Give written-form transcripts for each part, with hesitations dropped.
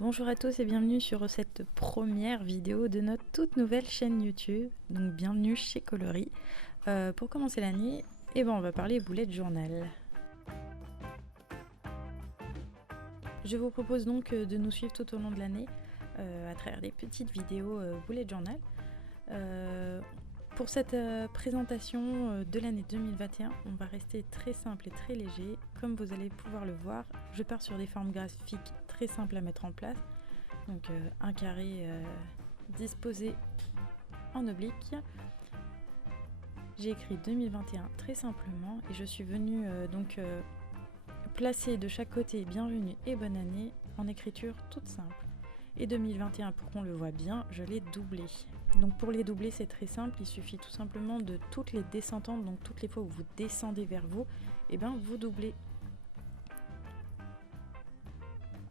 Bonjour à tous et bienvenue sur cette première vidéo de notre toute nouvelle chaîne YouTube. Donc bienvenue chez Coloris. Pour commencer l'année, on va parler bullet journal. Je vous propose donc de nous suivre tout au long de l'année à travers des petites vidéos bullet journal. Pour cette présentation de l'année 2021, on va rester très simple et très léger. Comme vous allez pouvoir le voir, je pars sur des formes graphiques très simples à mettre en place. Donc un carré disposé en oblique. J'ai écrit 2021 très simplement et je suis venue placer de chaque côté bienvenue et bonne année en écriture toute simple. Et 2021, pour qu'on le voit bien, je l'ai doublé. Donc pour les doubler, c'est très simple, il suffit tout simplement de toutes les descendantes, donc toutes les fois où vous descendez vers vous, vous doublez.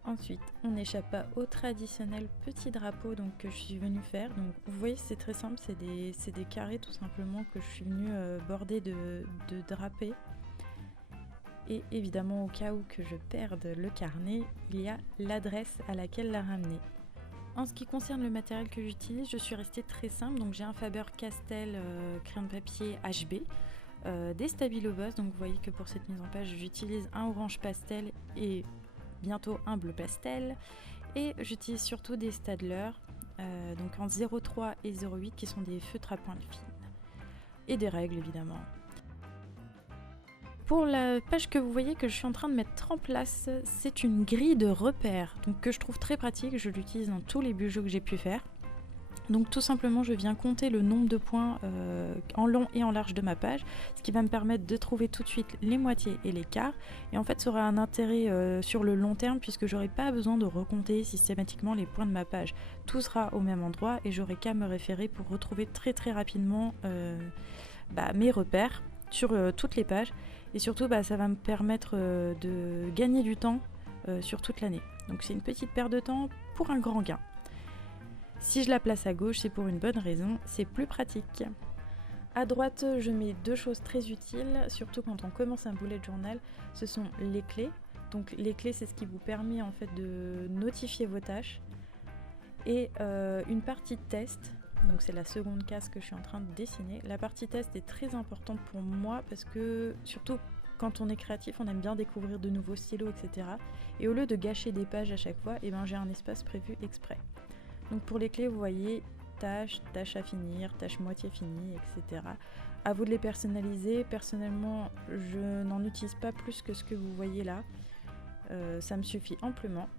Ensuite, on n'échappe pas au traditionnel petit drapeau que je suis venue faire. Donc vous voyez, c'est très simple, c'est des carrés tout simplement que je suis venue border de drapés. Et évidemment, au cas où que je perde le carnet, il y a l'adresse à laquelle la ramener. En ce qui concerne le matériel que j'utilise, je suis restée très simple. Donc j'ai un Faber-Castell crayon de papier HB, des Stabilo Boss. Donc vous voyez que pour cette mise en page, j'utilise un orange pastel et bientôt un bleu pastel. Et j'utilise surtout des Staedtler, donc en 0,3 et 0,8 qui sont des feutres à pointe fine. Et des règles évidemment. Pour la page que vous voyez que je suis en train de mettre en place, c'est une grille de repères donc que je trouve très pratique, je l'utilise dans tous les bujots que j'ai pu faire. Donc tout simplement je viens compter le nombre de points en long et en large de ma page, ce qui va me permettre de trouver tout de suite les moitiés et les quarts. Et en fait ça aura un intérêt sur le long terme puisque j'aurai pas besoin de recompter systématiquement les points de ma page. Tout sera au même endroit et j'aurai qu'à me référer pour retrouver très rapidement mes repères sur toutes les pages. Et surtout, ça va me permettre de gagner du temps sur toute l'année. Donc c'est une petite perte de temps pour un grand gain. Si je la place à gauche, c'est pour une bonne raison, c'est plus pratique. À droite, je mets deux choses très utiles, surtout quand on commence un bullet journal, ce sont les clés. Donc les clés, c'est ce qui vous permet en fait de notifier vos tâches. Et une partie de test. Donc c'est la seconde case que je suis en train de dessiner. La partie test est très importante pour moi parce que surtout quand on est créatif, on aime bien découvrir de nouveaux stylos, etc. Et au lieu de gâcher des pages à chaque fois, j'ai un espace prévu exprès. Donc pour les clés, vous voyez tâche à finir, tâche moitié finie, etc. À vous de les personnaliser. Personnellement, je n'en utilise pas plus que ce que vous voyez là. Ça me suffit amplement.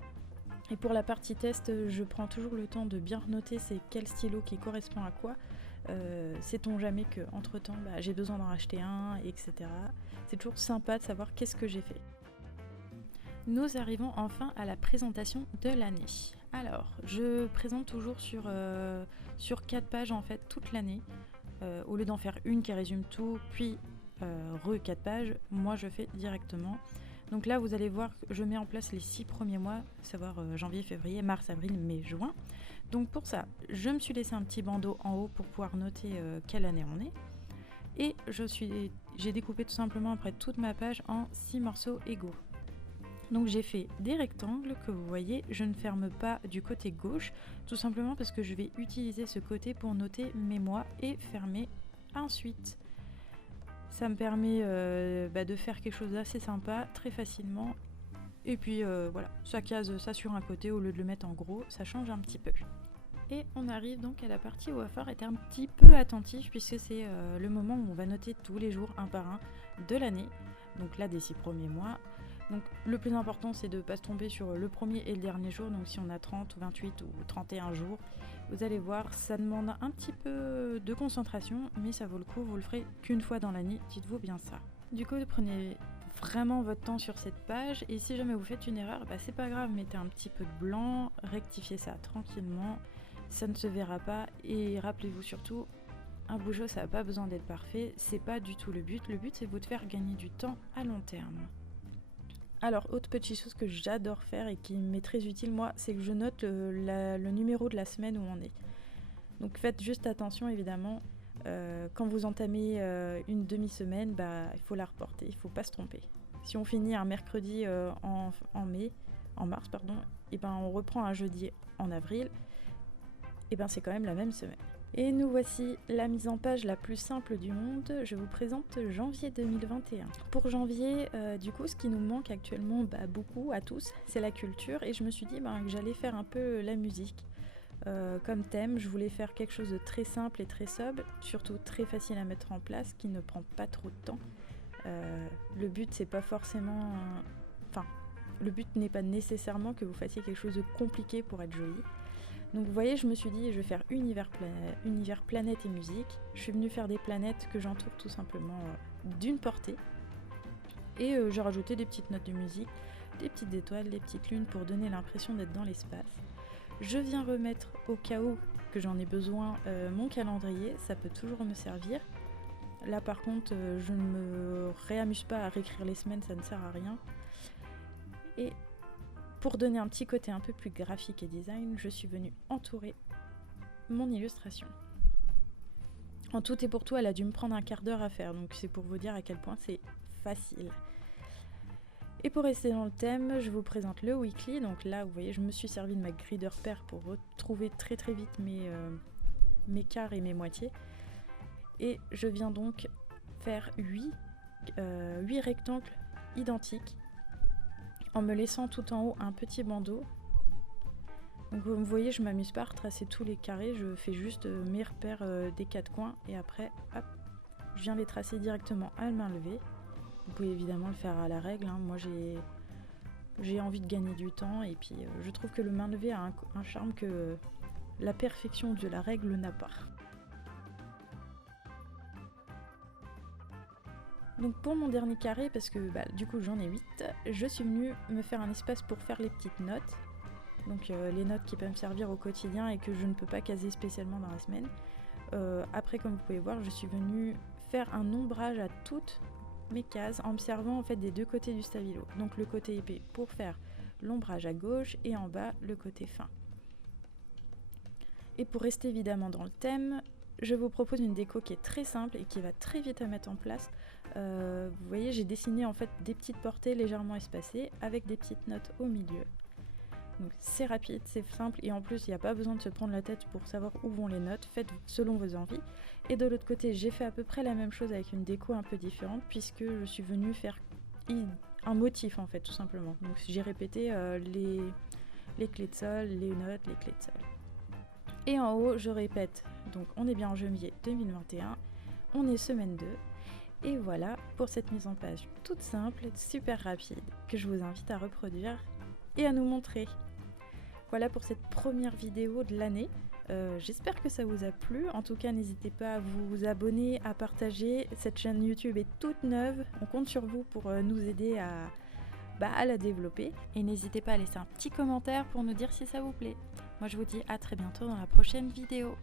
Et pour la partie test, je prends toujours le temps de bien noter c'est quel stylo qui correspond à quoi. Sait-on jamais qu'entre temps j'ai besoin d'en racheter un, etc. C'est toujours sympa de savoir qu'est-ce que j'ai fait. Nous arrivons enfin à la présentation de l'année. Alors, je présente toujours sur 4 pages en fait toute l'année. Au lieu d'en faire une qui résume tout, puis 4 pages, moi je fais directement. Donc là, vous allez voir que je mets en place les 6 premiers mois, à savoir janvier, février, mars, avril, mai, juin. Donc pour ça, je me suis laissé un petit bandeau en haut pour pouvoir noter quelle année on est. Et j'ai découpé tout simplement après toute ma page en 6 morceaux égaux. Donc j'ai fait des rectangles que vous voyez, je ne ferme pas du côté gauche, tout simplement parce que je vais utiliser ce côté pour noter mes mois et fermer ensuite. Ça me permet de faire quelque chose d'assez sympa, très facilement. Et puis voilà, ça case ça sur un côté au lieu de le mettre en gros, ça change un petit peu. Et on arrive donc à la partie où il va falloir être un petit peu attentif puisque c'est le moment où on va noter tous les jours un par un de l'année. Donc là des 6 premiers mois. Donc le plus important c'est de ne pas se tromper sur le premier et le dernier jour. Donc si on a 30, 28 ou 31 jours, vous allez voir, ça demande un petit peu de concentration, mais ça vaut le coup, vous le ferez qu'une fois dans l'année, dites-vous bien ça. Du coup, prenez vraiment votre temps sur cette page, et si jamais vous faites une erreur, c'est pas grave, mettez un petit peu de blanc, rectifiez ça tranquillement, ça ne se verra pas, et rappelez-vous surtout, un boujot ça n'a pas besoin d'être parfait, c'est pas du tout le but c'est vous de faire gagner du temps à long terme. Alors, autre petite chose que j'adore faire et qui m'est très utile, moi, c'est que je note le numéro de la semaine où on est. Donc faites juste attention, évidemment, quand vous entamez une demi-semaine, il faut la reporter, il ne faut pas se tromper. Si on finit un mercredi en mars, et ben on reprend un jeudi en avril, et ben c'est quand même la même semaine. Et nous voici la mise en page la plus simple du monde. Je vous présente janvier 2021. Pour janvier, du coup, ce qui nous manque actuellement beaucoup à tous, c'est la culture. Et je me suis dit que j'allais faire un peu la musique. Comme thème, je voulais faire quelque chose de très simple et très sobre, surtout très facile à mettre en place, qui ne prend pas trop de temps. Le but, c'est pas forcément... le but n'est pas nécessairement que vous fassiez quelque chose de compliqué pour être joli. Donc vous voyez, je me suis dit, je vais faire univers planète et musique. Je suis venue faire des planètes que j'entoure tout simplement d'une portée. Et j'ai rajouté des petites notes de musique, des petites étoiles, des petites lunes pour donner l'impression d'être dans l'espace. Je viens remettre, au cas où que j'en ai besoin, mon calendrier, ça peut toujours me servir. Là par contre, je ne me réamuse pas à réécrire les semaines, ça ne sert à rien. Et pour donner un petit côté un peu plus graphique et design, je suis venue entourer mon illustration. En tout et pour tout, elle a dû me prendre un quart d'heure à faire, donc c'est pour vous dire à quel point c'est facile. Et pour rester dans le thème, je vous présente le weekly. Donc là, vous voyez, je me suis servi de ma grille de repères pour retrouver très très vite mes quarts et mes moitiés. Et je viens donc faire 8 rectangles identiques, en me laissant tout en haut un petit bandeau. Donc vous voyez, je m'amuse pas à retracer tous les carrés, je fais juste mes repères des 4 coins et après, hop, je viens les tracer directement à la main levée. Vous pouvez évidemment le faire à la règle, hein. Moi j'ai envie de gagner du temps et puis je trouve que le main levée a un charme que la perfection de la règle n'a pas. Donc pour mon dernier carré, parce que du coup j'en ai 8, je suis venue me faire un espace pour faire les petites notes. Donc les notes qui peuvent me servir au quotidien et que je ne peux pas caser spécialement dans la semaine. Après, comme vous pouvez voir, je suis venue faire un ombrage à toutes mes cases en me servant en fait des deux côtés du stabilo. Donc le côté épais pour faire l'ombrage à gauche et en bas le côté fin. Et pour rester évidemment dans le thème, je vous propose une déco qui est très simple et qui va très vite à mettre en place. Vous voyez, j'ai dessiné en fait des petites portées légèrement espacées avec des petites notes au milieu. Donc c'est rapide, c'est simple et en plus il n'y a pas besoin de se prendre la tête pour savoir où vont les notes, faites selon vos envies. Et de l'autre côté, j'ai fait à peu près la même chose avec une déco un peu différente puisque je suis venue faire un motif en fait tout simplement. Donc j'ai répété les clés de sol, les notes, les clés de sol. Et en haut, je répète, donc on est bien en janvier 2021, on est semaine 2. Et voilà pour cette mise en page toute simple, super rapide, que je vous invite à reproduire et à nous montrer. Voilà pour cette première vidéo de l'année. J'espère que ça vous a plu. En tout cas, n'hésitez pas à vous abonner, à partager. Cette chaîne YouTube est toute neuve. On compte sur vous pour nous aider à la développer. Et n'hésitez pas à laisser un petit commentaire pour nous dire si ça vous plaît. Moi, je vous dis à très bientôt dans la prochaine vidéo.